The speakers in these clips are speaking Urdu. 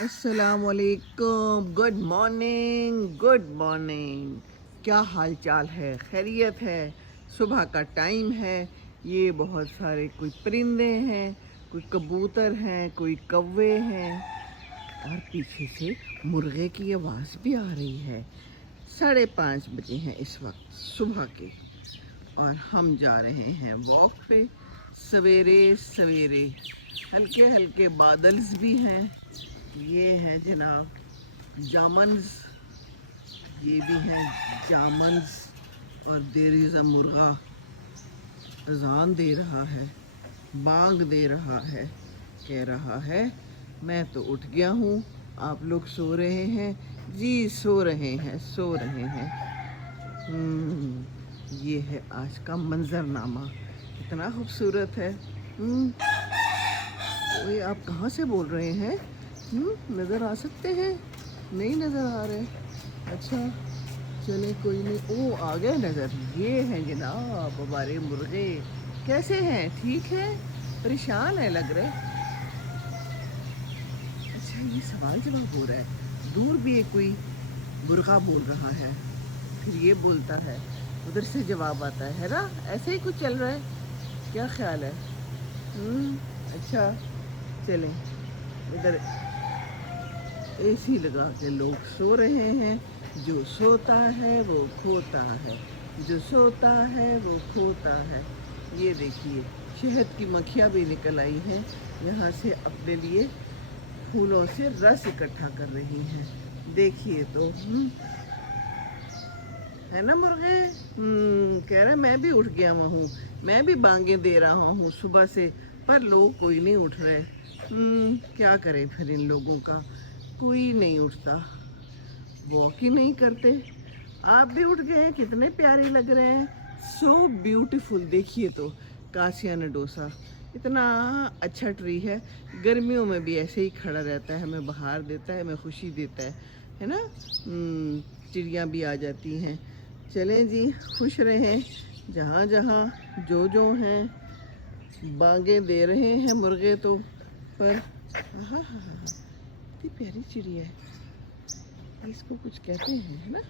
السلام علیکم، گڈ مارننگ، گڈ مارننگ. کیا حال چال ہے؟ خیریت ہے؟ صبح کا ٹائم ہے. یہ بہت سارے کوئی پرندے ہیں، کوئی کبوتر ہیں، کوئی کوے ہیں، اور پیچھے سے مرغے کی آواز بھی آ رہی ہے. 5:30 بجے ہیں اس وقت صبح کے، اور ہم جا رہے ہیں واک پہ سویرے سویرے. ہلکے ہلکے بادلز بھی ہیں. یہ ہے جناب جامنز، یہ بھی ہیں جامنز. اور دیر از اے مرغا اذان دے رہا ہے، بانگ دے رہا ہے، کہہ رہا ہے میں تو اٹھ گیا ہوں، آپ لوگ سو رہے ہیں. جی سو رہے ہیں، سو رہے ہیں. یہ ہے آج کا منظر نامہ، کتنا خوبصورت ہے. اوئے آپ کہاں سے بول رہے ہیں؟ نظر آ سکتے ہیں؟ نہیں نظر آ رہے؟ اچھا چلیں کوئی نہیں. او آ گئے نظر. یہ ہیں جناب ہمارے مرغے. کیسے ہیں؟ ٹھیک ہے؟ پریشان ہے لگ رہے. اچھا یہ سوال جواب ہو رہا ہے. دور بھی ایک کوئی مرغا بول رہا ہے، پھر یہ بولتا ہے، ادھر سے جواب آتا ہے نا. ایسے ہی کچھ چل رہا ہے. کیا خیال ہے؟ اچھا چلیں. ادھر اے سی لگا کے لوگ سو رہے ہیں. جو سوتا ہے وہ کھوتا ہے، جو سوتا ہے وہ کھوتا ہے. یہ دیکھیے شہد کی مکھیاں بھی نکل آئی ہیں، یہاں سے اپنے لیے پھولوں سے رس اکٹھا کر رہی ہیں. دیکھیے تو ہے نا مرغے. کہہ رہے میں بھی اٹھ گیا ہوں، میں بھی بانگیں دے رہا ہوں صبح سے، پر لوگ کوئی نہیں اٹھ رہے. کیا کرے پھر ان لوگوں کا، کوئی نہیں اٹھتا، واک ہی نہیں کرتے. آپ بھی اٹھ گئے ہیں، کتنے پیارے لگ رہے ہیں. So beautiful. دیکھیے تو کاسیا نڈوسا اتنا اچھا ٹری ہے، گرمیوں میں بھی ایسے ہی کھڑا رہتا ہے، ہمیں بہار دیتا ہے، ہمیں خوشی دیتا ہے نا. چڑیاں بھی آ جاتی ہیں. چلیں جی خوش رہیں. جہاں جہاں جو ہیں بانگیں دے رہے ہیں مرغے تو. پر ہاں اتنی پیاری چڑیا ہے، اس کو کچھ کہتے ہیں ہے نا،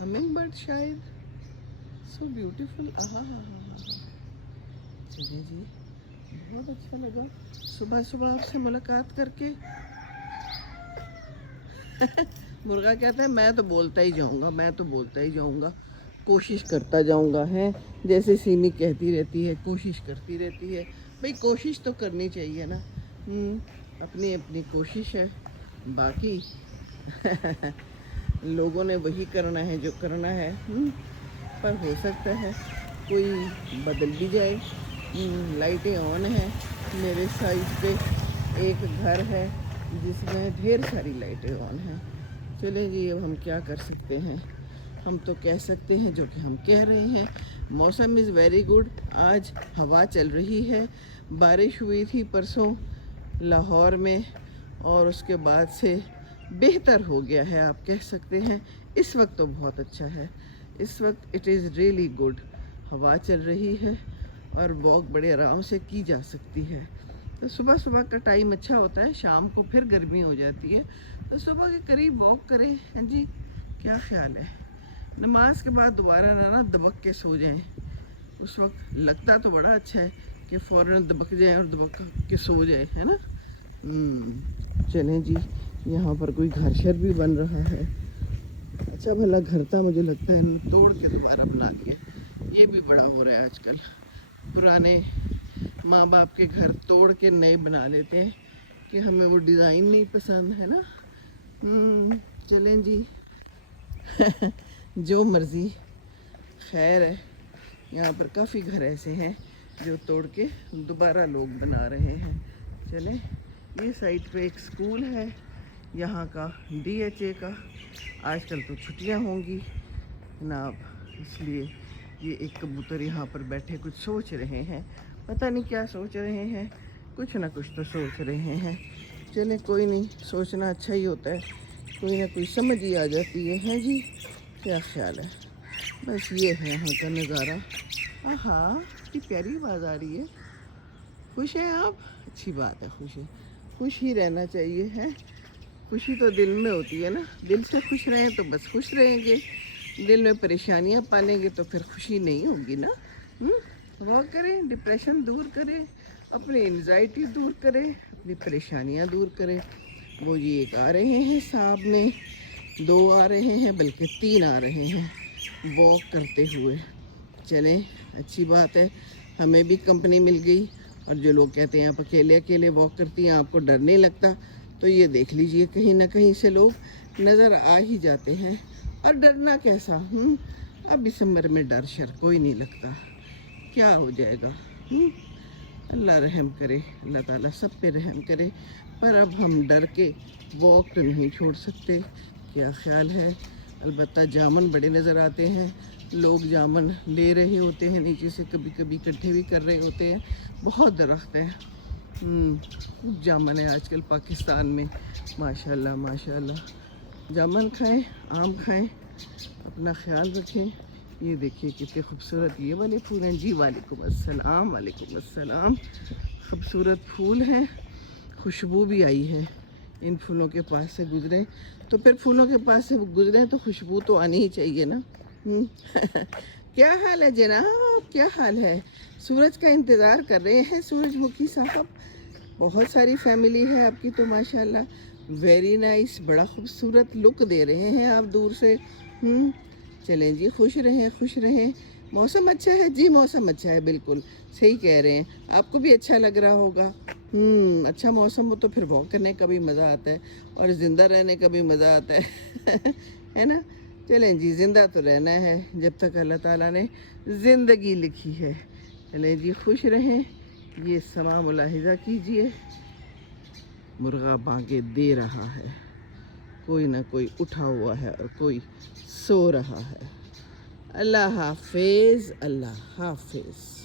ہمنگ برڈ شاید. So beautiful. چلیں جی بہت اچھا لگا صبح صبح آپ سے ملاقات کر کے. مرغا کہتا ہے میں تو بولتا ہی جاؤں گا، میں تو بولتا ہی جاؤں گا، کوشش کرتا جاؤں گا. ہے جیسے سیمی کہتی رہتی ہے، کوشش کرتی رہتی ہے. بھئی کوشش تو کرنی چاہیے نا. اپنی اپنی کوشش ہے، باقی لوگوں نے وہی کرنا ہے جو کرنا ہے. پر ہو سکتا ہے کوئی بدل بھی جائے. لائٹیں آن ہیں میرے سائڈ پہ. ایک گھر ہے جس میں ڈھیر ساری لائٹیں آن ہیں. چلیں جی اب ہم کیا کر سکتے ہیں، ہم تو کہہ سکتے ہیں جو کہ ہم کہہ رہے ہیں. موسم از ویری گڈ. آج ہوا چل رہی ہے. بارش ہوئی تھی پرسوں لاہور میں، اور اس کے بعد سے بہتر ہو گیا ہے آپ کہہ سکتے ہیں. اس وقت تو بہت اچھا ہے. اس وقت اٹ از ریئلی گڈ. ہوا چل رہی ہے اور واک بڑے آرام سے کی جا سکتی ہے. تو صبح صبح کا ٹائم اچھا ہوتا ہے، شام کو پھر گرمی ہو جاتی ہے. تو صبح کے قریب واک کریں. ہاں جی کیا خیال ہے؟ نماز کے بعد دوبارہ نہ دبک کے سو جائیں. اس وقت لگتا تو بڑا اچھا ہے کہ فوراً دبک جائیں اور دبک کے سو جائیں، ہے نا. چلیں جی یہاں پر کوئی گھر شر بھی بن رہا ہے. اچھا بھلا گھر تھا، مجھے لگتا ہے توڑ کے دوبارہ بنا دیا. یہ بھی بڑا ہو رہا ہے آج کل، پرانے ماں باپ کے گھر توڑ کے نئے بنا لیتے ہیں کہ ہمیں وہ ڈیزائن نہیں پسند ہے نا. چلیں جی جو مرضی. خیر ہے، یہاں پر کافی گھر ایسے ہیں جو توڑ کے دوبارہ لوگ بنا رہے ہیں. چلیں یہ سائٹ پہ ایک سکول ہے یہاں کا، DHA کا. آج کل تو چھٹیاں ہوں گی جناب، اس لیے یہ ایک کبوتر یہاں پر بیٹھے کچھ سوچ رہے ہیں. پتہ نہیں کیا سوچ رہے ہیں، کچھ نہ کچھ تو سوچ رہے ہیں. چلیں کوئی نہیں، سوچنا اچھا ہی ہوتا ہے، کوئی نہ کوئی سمجھ ہی آ جاتی ہے جی. کیا خیال ہے؟ بس یہ ہے یہاں کا نظارہ. کتنی پیاری آواز آ رہی ہے. خوش ہیں آپ؟ اچھی بات ہے، خوش ہی رہنا چاہیے ہے. خوشی تو دل میں ہوتی ہے نا، دل سے خوش رہیں تو بس خوش رہیں گے. دل میں پریشانیاں پالیں گے تو پھر خوشی نہیں ہوگی نا. واک کریں، ڈپریشن دور کریں، اپنی انزائٹی دور کریں، اپنی پریشانیاں دور کریں. وہ جی ایک آ رہے ہیں سامنے، 2 آ رہے ہیں بلکہ 3 آ رہے ہیں واک کرتے ہوئے. چلیں اچھی بات ہے، ہمیں بھی کمپنی مل گئی. اور جو لوگ کہتے ہیں آپ اکیلے اکیلے واک کرتی ہیں، آپ کو ڈر نہیں لگتا، تو یہ دیکھ لیجئے کہیں نہ کہیں سے لوگ نظر آ ہی جاتے ہیں. اور ڈرنا کیسا، اب دسمبر میں ڈر شر کوئی نہیں لگتا، کیا ہو جائے گا. اللہ رحم کرے، اللہ تعالیٰ سب پہ رحم کرے. پر اب ہم ڈر کے واک تو نہیں چھوڑ سکتے. کیا خیال ہے؟ البتہ جامن بڑے نظر آتے ہیں، لوگ جامن لے رہے ہوتے ہیں نیچے سے، کبھی کبھی اکٹھے بھی کر رہے ہوتے ہیں. بہت درخت ہیں، جامن ہے آج کل پاکستان میں، ماشاءاللہ ماشاءاللہ. جامن کھائیں، آم کھائیں، اپنا خیال رکھیں. یہ دیکھیے کتنے خوبصورت یہ والے پھول ہیں. جی وعلیکم السلام، وعلیکم السلام. خوبصورت پھول ہیں، خوشبو بھی آئی ہے. ان پھولوں کے پاس سے گزریں تو پھر پھولوں کے پاس سے گزریں تو خوشبو تو آنی ہی چاہیے نا. کیا حال ہے جناب، کیا حال ہے؟ سورج کا انتظار کر رہے ہیں سورج مکھی صاحب. بہت ساری فیملی ہے آپ کی تو ماشاءاللہ. ویری نائس، بڑا خوبصورت لک دے رہے ہیں آپ دور سے. چلیں جی، خوش رہیں خوش رہیں. موسم اچھا ہے جی، موسم اچھا ہے، بالکل صحیح کہہ رہے ہیں. آپ کو بھی اچھا لگ رہا ہوگا. اچھا موسم ہو تو پھر واک کرنے کا بھی مزہ آتا ہے، اور زندہ رہنے کا بھی مزہ آتا ہے. ہے نا. چلیں جی، زندہ تو رہنا ہے جب تک اللہ تعالیٰ نے زندگی لکھی ہے. چلیں جی، خوش رہیں. یہ سما ملاحظہ کیجئے، مرغا بانگیں دے رہا ہے، کوئی نہ کوئی اٹھا ہوا ہے اور کوئی سو رہا ہے. اللہ حافظ، اللہ حافظ.